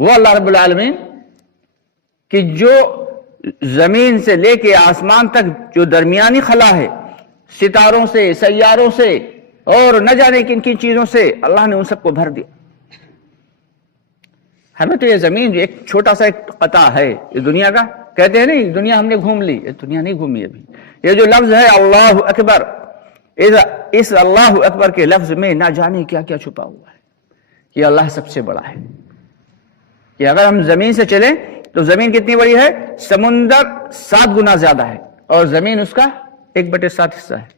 وہ اللہ رب العالمین کہ جو زمین سے لے کے آسمان تک جو درمیانی خلا ہے، ستاروں سے، سیاروں سے اور نہ جانے کن کن چیزوں سے، اللہ نے ان سب کو بھر دیا۔ ہمیں تو یہ زمین ایک چھوٹا سا ایک قطع ہے یہ دنیا کا، کہتے ہیں نہیں دنیا ہم نے گھوم لی، یہ دنیا نہیں گھومی ابھی۔ یہ جو لفظ ہے اللہ اکبر، اس اللہ اکبر کے لفظ میں نہ جانے کیا کیا چھپا ہوا ہے۔ یہ اللہ سب سے بڑا ہے کہ اگر ہم زمین سے چلیں تو زمین کتنی بڑی ہے؟ سمندر 7 گنا زیادہ ہے اور زمین اس کا 1/7 حصہ ہے۔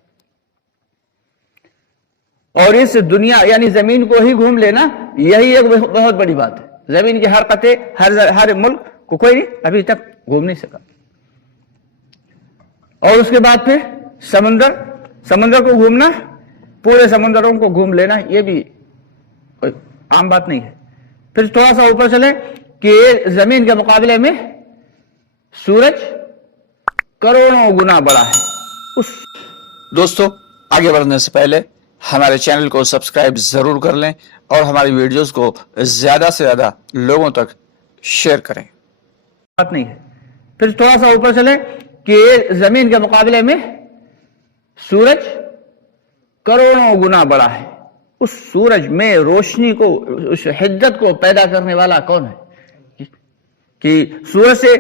اور اس دنیا یعنی زمین کو ہی گھوم لینا یہی ایک بہت بڑی بات ہے۔ زمین کے ہر قطعے، ہر ملک کو کوئی ابھی تک گھوم نہیں سکا۔ اور اس کے بعد پھر سمندر کو گھومنا، پورے سمندروں کو گھوم لینا، یہ بھی کوئی عام بات نہیں ہے۔ پھر تھوڑا سا اوپر چلیں کہ زمین کے مقابلے میں سورج کروڑوں گنا بڑا ہے۔ دوستو آگے بڑھنے سے پہلے ہمارے چینل کو سبسکرائب ضرور کر لیں اور ہماری ویڈیوز کو زیادہ سے زیادہ لوگوں تک شیئر کریں۔ بات نہیں ہے۔ پھر تھوڑا سا اوپر چلیں کہ زمین کے مقابلے میں سورج کروڑوں گنا بڑا ہے۔ اس سورج میں روشنی کو، اس حدت کو پیدا کرنے والا کون ہے؟ کہ سورج سے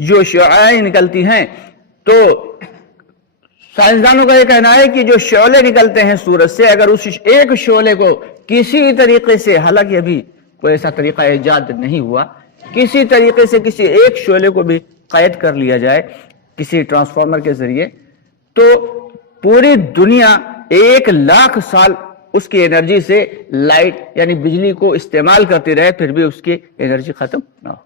جو شعاعیں نکلتی ہیں، تو سائنسدانوں کا یہ کہنا ہے کہ جو شعلے نکلتے ہیں سورج سے، اگر اس ایک شعلے کو کسی طریقے سے، حالانکہ ابھی کوئی ایسا طریقہ ایجاد نہیں ہوا، کسی طریقے سے کسی ایک شعلے کو بھی قید کر لیا جائے کسی ٹرانسفارمر کے ذریعے، تو پوری دنیا 1,00,000 سال اس کی انرجی سے لائٹ یعنی بجلی کو استعمال کرتی رہے، پھر بھی اس کی انرجی ختم نہ ہو۔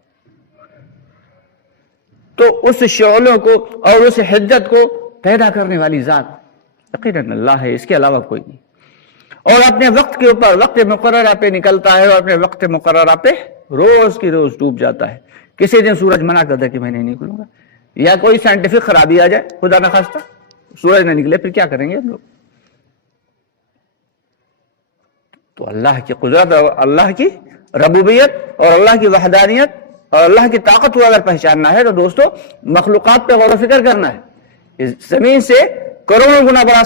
تو اس شعلوں کو اور اس حدت کو پیدا کرنے والی ذات یقیناً اللہ ہے، اس کے علاوہ کوئی نہیں۔ اور اپنے وقت کے اوپر، وقت مقررہ پہ نکلتا ہے اور اپنے وقت مقررہ پہ روز کی روز ڈوب جاتا ہے۔ کسی دن سورج منع کر دے کہ میں نہیں نکلوں گا، یا کوئی سائنٹیفک خرابی آ جائے خدا نخواستہ، سورج نہ نکلے، پھر کیا کریں گے ہم لوگ؟ تو اللہ کی قدرت اور اللہ کی ربوبیت اور اللہ کی وحدانیت اور اللہ کی طاقت کو اگر پہچاننا ہے تو دوستو مخلوقات پہ غور و فکر کرنا ہے۔ زمین سے کروڑوں گنا بڑا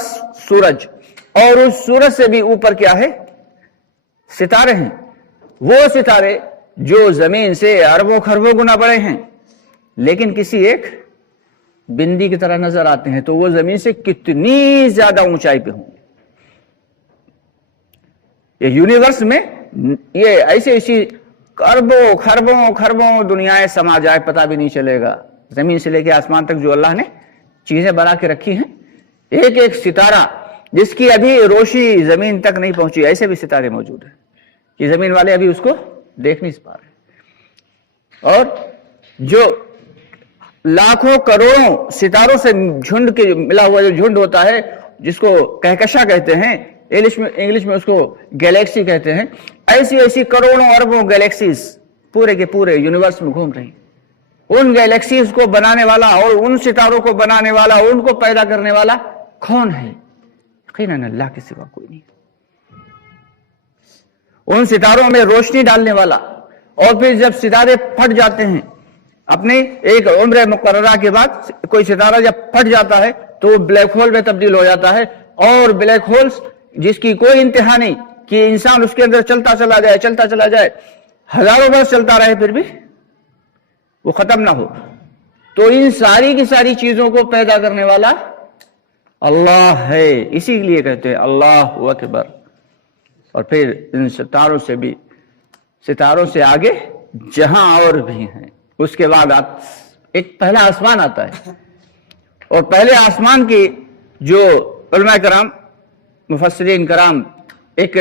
سورج، اور اس سورج سے بھی اوپر کیا ہے؟ ستارے ہیں۔ وہ ستارے جو زمین سے اربوں خربوں گنا بڑے ہیں، لیکن کسی ایک بندی کی طرح نظر آتے ہیں، تو وہ زمین سے کتنی زیادہ اونچائی پہ ہوں۔ یہ یونیورس میں یہ ایسی اربوں خربوں دنیایں سما جائے، پتہ بھی نہیں چلے گا۔ زمین سے لے کے آسمان تک جو اللہ نے چیزیں بنا کے رکھی ہیں، ایک ایک ستارہ جس کی ابھی روشنی زمین تک نہیں پہنچی، ایسے بھی ستارے موجود ہیں کہ زمین والے ابھی اس کو دیکھ نہیں پا رہے۔ اور جو لاکھوں کروڑوں ستاروں سے جھنڈ کے ملا ہوا جو جھنڈ ہوتا ہے، جس کو کہکشاں کہتے ہیں، انگلش میں اس کو گیلیکسی کہتے ہیں، ایسی کروڑوں اربوں گیلیکسیز پورے کے پورے یونیورس میں گھوم رہی ہیں۔ ان گیلیکسیز کو بنانے والا اور ان ستاروں کو بنانے والا، ان کو پیدا کرنے والا کون ہے؟ یقیناً اللہ کے سوا کوئی نہیں۔ ان ستاروں میں روشنی ڈالنے والا، اور پھر جب ستارے پھٹ جاتے ہیں اپنے ایک عمر مقررہ کے بعد، کوئی ستارہ جب پھٹ جاتا ہے تو وہ بلیک ہول میں تبدیل ہو جاتا ہے، اور بلیک ہولز جس کی کوئی انتہا نہیں کہ انسان اس کے اندر چلتا چلا جائے، ہزاروں برس چلتا رہے پھر بھی وہ ختم نہ ہو۔ تو ان ساری کی ساری چیزوں کو پیدا کرنے والا اللہ ہے، اسی لیے کہتے ہیں اللہ اکبر۔ اور پھر ان ستاروں سے آگے جہاں اور بھی ہیں۔ اس کے بعد ایک پہلا آسمان آتا ہے، اور پہلے آسمان کی جو علماء کرام، مفسرین کرام ایک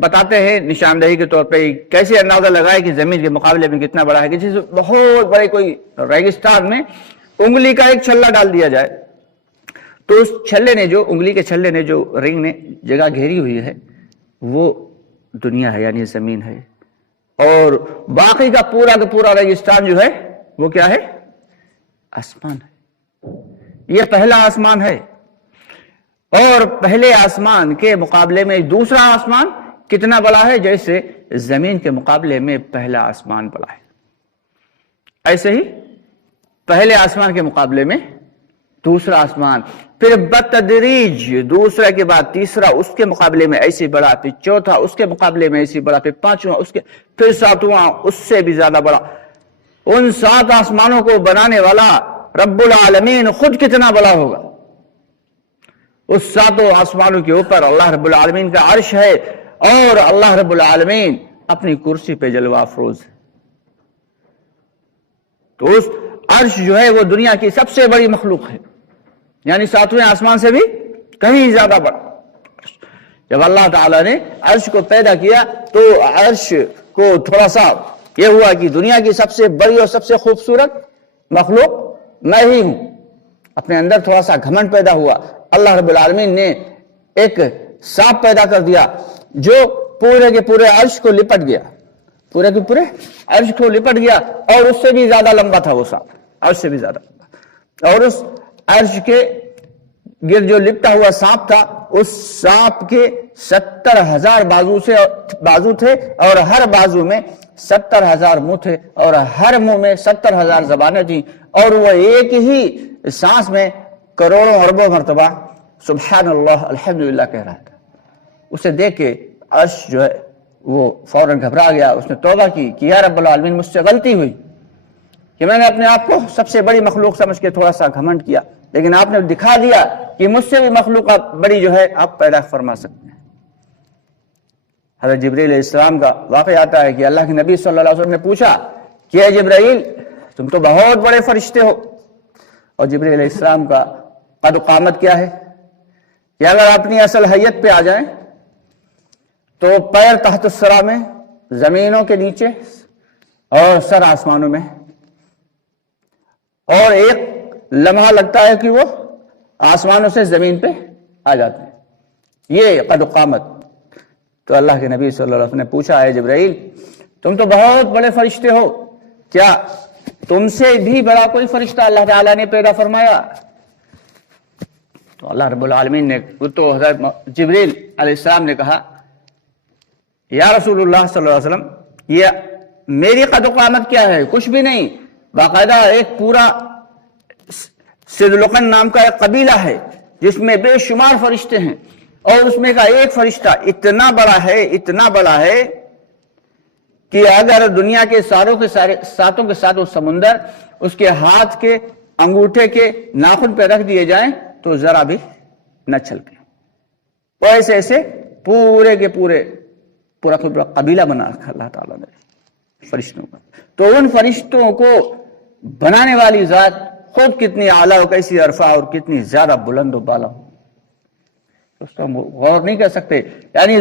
بتاتے ہیں نشاندہی کے طور پہ، کیسے اندازہ لگائے کہ زمین کے مقابلے میں کتنا بڑا ہے، کہ جیسے بہت بڑے کوئی ریگستان میں انگلی کا ایک چھلا ڈال دیا جائے، تو اس چھلے نے جو انگلی کے چھلے نے جو رنگ نے جگہ گھیری ہوئی ہے، وہ دنیا ہے یعنی زمین ہے، اور باقی کا پورا ریگستان جو ہے وہ کیا ہے؟ آسمان ہے۔ یہ پہلا آسمان ہے، اور پہلے آسمان کے مقابلے میں دوسرا آسمان کتنا بڑا ہے؟ جیسے زمین کے مقابلے میں پہلا آسمان بڑا ہے، ایسے ہی پہلے آسمان کے مقابلے میں دوسرا آسمان، پھر بتدریج دوسرا کے بعد تیسرا اس کے مقابلے میں ایسے بڑا، پھر چوتھا اس کے مقابلے میں ایسے بڑا، پھر پانچواں اس کے، پھر ساتواں اس سے بھی زیادہ بڑا۔ ان 7 آسمانوں کو بنانے والا رب العالمین خود کتنا بڑا ہوگا؟ اس 7 آسمانوں کے اوپر اللہ رب العالمین کا عرش ہے، اور اللہ رب العالمین اپنی کرسی پہ جلوہ افروز ہے۔ تو اس عرش جو ہے وہ دنیا کی سب سے بڑی مخلوق ہے، یعنی 7ویں آسمان سے بھی کہیں زیادہ بڑا۔ جب اللہ تعالیٰ نے عرش کو پیدا کیا تو عرش کو تھوڑا سا یہ ہوا کہ دنیا کی سب سے بڑی اور سب سے خوبصورت مخلوق میں ہی ہوں، اپنے اندر تھوڑا سا گھمنڈ پیدا ہوا۔ اللہ رب العالمین نے ایک سانپ پیدا کر دیا جو پورے کے پورے عرش کو لپٹ گیا، پورے کے پورے عرش کو لپٹ گیا، اور اس سے بھی زیادہ لمبا تھا وہ سانپ، عرش سے بھی زیادہ لمبا۔ اور اس عرش کے گرد جو لپٹا ہوا سانپ تھا، اس سانپ کے 70,000 بازو تھے، اور ہر بازو میں 70,000 منہ تھے، اور ہر منہ میں 70,000 زبانیں تھیں، اور وہ ایک ہی سانس میں کروڑوں اربوں مرتبہ سبحان اللہ الحمدللہ کہہ رہا تھا۔ اسے دیکھ کے عرش جو ہے وہ فوراً گھبرا گیا، اس نے توبہ کی کہ یا رب العالمین مجھ سے غلطی ہوئی کہ میں نے اپنے آپ کو سب سے بڑی مخلوق سمجھ کے تھوڑا سا گھمنڈ کیا، لیکن آپ نے دکھا دیا کہ مجھ سے بھی مخلوقات بڑی جو ہے آپ پیدا فرما سکتے ہیں۔ حضرت جبرائیل علیہ السلام کا واقعہ آتا ہے کہ اللہ کے نبی صلی اللہ علیہ وسلم نے پوچھا کہ اے جبرائیل تم تو بہت بڑے فرشتے ہو، اور جبرائیل علیہ السلام کا قد و قامت کیا ہے کہ اگر اپنی اصل حیت پہ آ جائیں تو پیر تحت الثری میں، زمینوں کے نیچے، اور سر آسمانوں میں، اور ایک لمحہ لگتا ہے کہ وہ آسمانوں سے زمین پہ آ جاتے ہیں، یہ قد و قامت۔ تو اللہ کے نبی صلی اللہ علیہ وسلم نے پوچھا اے جبرائیل تم تو بہت بڑے فرشتے ہو، کیا تم سے بھی بڑا کوئی فرشتہ اللہ تعالیٰ نے پیدا فرمایا؟ تو اللہ رب العالمین نے تو حضرت جبرائیل علیہ السلام نے کہا یا رسول اللہ صلی اللہ علیہ وسلم یہ میری قد و قامت کیا ہے؟ کچھ بھی نہیں، باقاعدہ ایک پورا سدلقن نام کا ایک قبیلہ ہے جس میں بے شمار فرشتے ہیں، اور اس میں کا ایک فرشتہ اتنا بڑا ہے کہ اگر دنیا کے ساتوں کے ساتھ وہ سمندر اس کے ہاتھ کے انگوٹھے کے ناخن پہ رکھ دیے جائیں تو ذرا بھی نہ چھلکے۔ وہ ایسے پورے کے پورا قبیلہ بنا رکھا اللہ تعالیٰ نے فرشتوں کا۔ تو ان فرشتوں کو بنانے والی ذات خود کتنی اعلیٰ و کیسی عرفہ اور کتنی زیادہ بلند و بالا ہو، اس کو ہم غور نہیں کر سکتے۔ یعنی